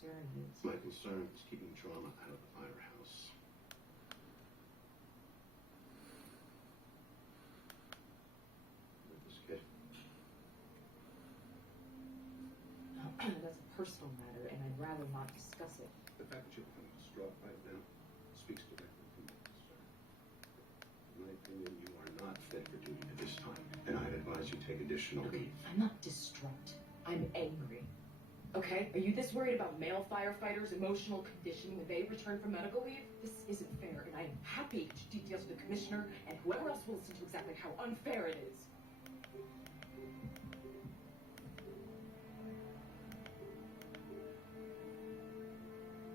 concern is... My concern is keeping drama out of the firehouse. With this kid. That's a personal matter, and I'd rather not discuss it. The fact that you're becoming distraught right now speaks directly to my concern. In my opinion, you are not fit for duty at this time, and I'd advise you take additional leave. I'm not distraught. I'm angry. Okay? Are you this worried about male firefighters' emotional condition when they return from medical leave? This isn't fair, and I am happy to detail to the commissioner and whoever else will listen to exactly how unfair it is.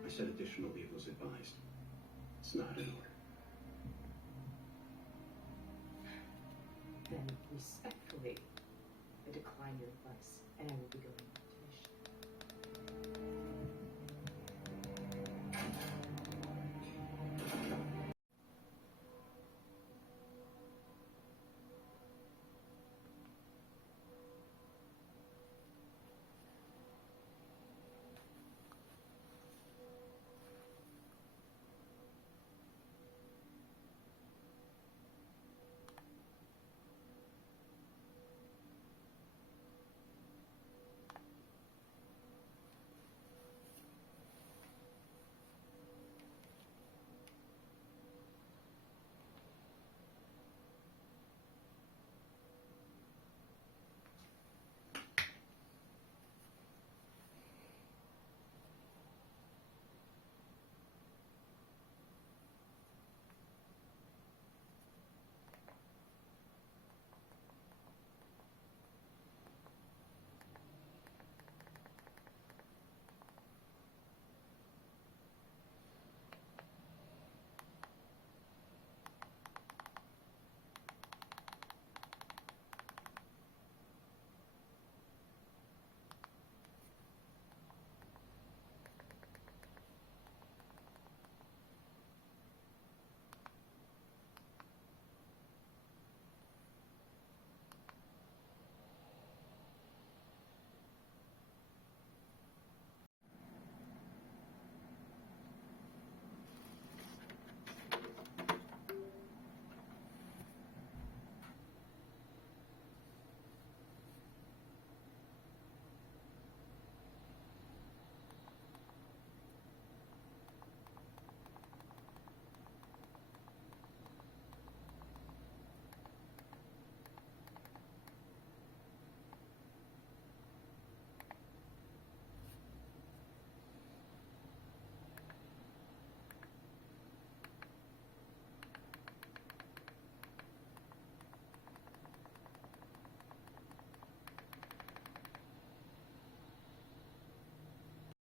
I said additional leave was advised. It's not in order. Then, respectfully, I decline your advice, and I will be going.